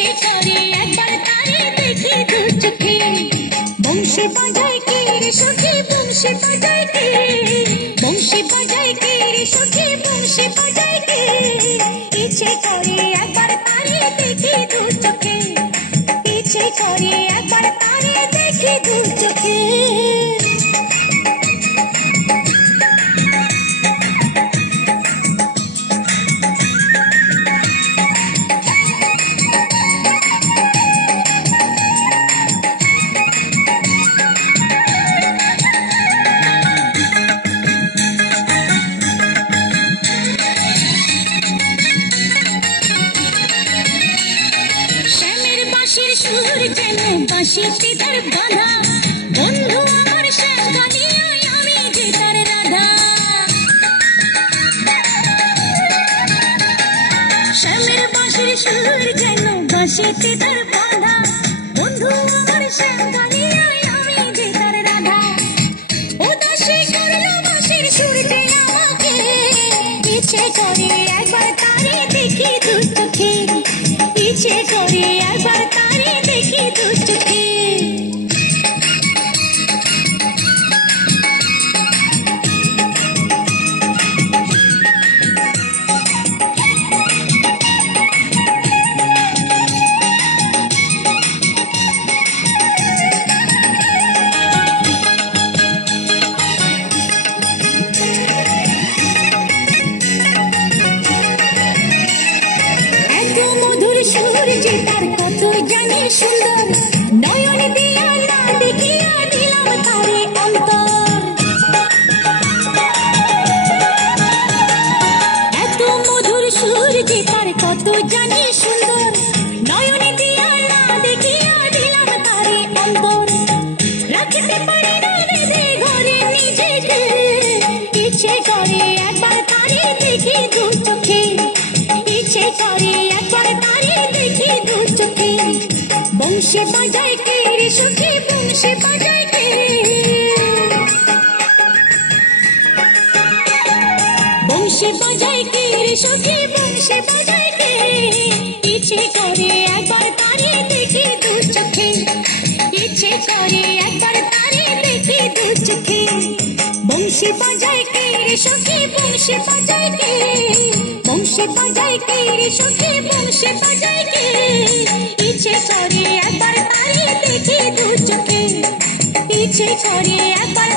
ইচ্ছে করে একবার তারে দেখি দু চোখে। বংশী বাজায় কে রে সখী, বংশী বাজায় কে, বংশী বাজায় কে রে সখী, বংশী বাজায় কে। ইচ্ছে করে একবার তারে দেখি দু চোখে, ইচ্ছে করে একবার তারে দেখি দু চোখে। বাঁশিতে তার বাঁধা বন্ধু আমার শ্যামকালিয়ায়, আমি যে তার রাধা। শ্যামের বাঁশির সুর যেন বাঁশিতে তার বাঁধা, বন্ধু আমার শ্যামকালিয়ায়, আমি যে তার রাধা। উদাসী করলো বাঁশির সুর যে আমাকে, ইচ্ছে করে একবার তারে দেখি দু চোখে, ইচ্ছে করে একবার তারে দেখি দু চোখে। যে তার কত জানে সুন্দর, নয়ন দিয়া না দেখিয়া দিলাম তারে অন্তর। এত মধুর সুর যে তার কত জানে সুন্দর, নয়ন দিয়া না দেখিয়া দিলাম তারে অন্তর। রাখতে পারি না বেঁধে ঘরে নিজেকে, ইচ্ছে করে একবার তারে দেখি দু চোখে, ইচ্ছে করে একবার তারে দেখি দু চোখে। বংশী বাজায় কে রে সখী, বংশী বাজায় কে, বংশী বাজায় কে রে সখী, বংশী বাজায় কে। ইচ্ছে করে একবার তারে দেখি দু চোখে, ইচ্ছে করে একবার তারে দেখি দু চোখে। বংশী বাজায় কে রে সখী, বংশী বাজায় কে, বংশী বাজায় কে রে সখী, বংশী বাজায় কে। ইচ্ছে করে একবার তারে দেখি দু চোখে, ইচ্ছে করে একবার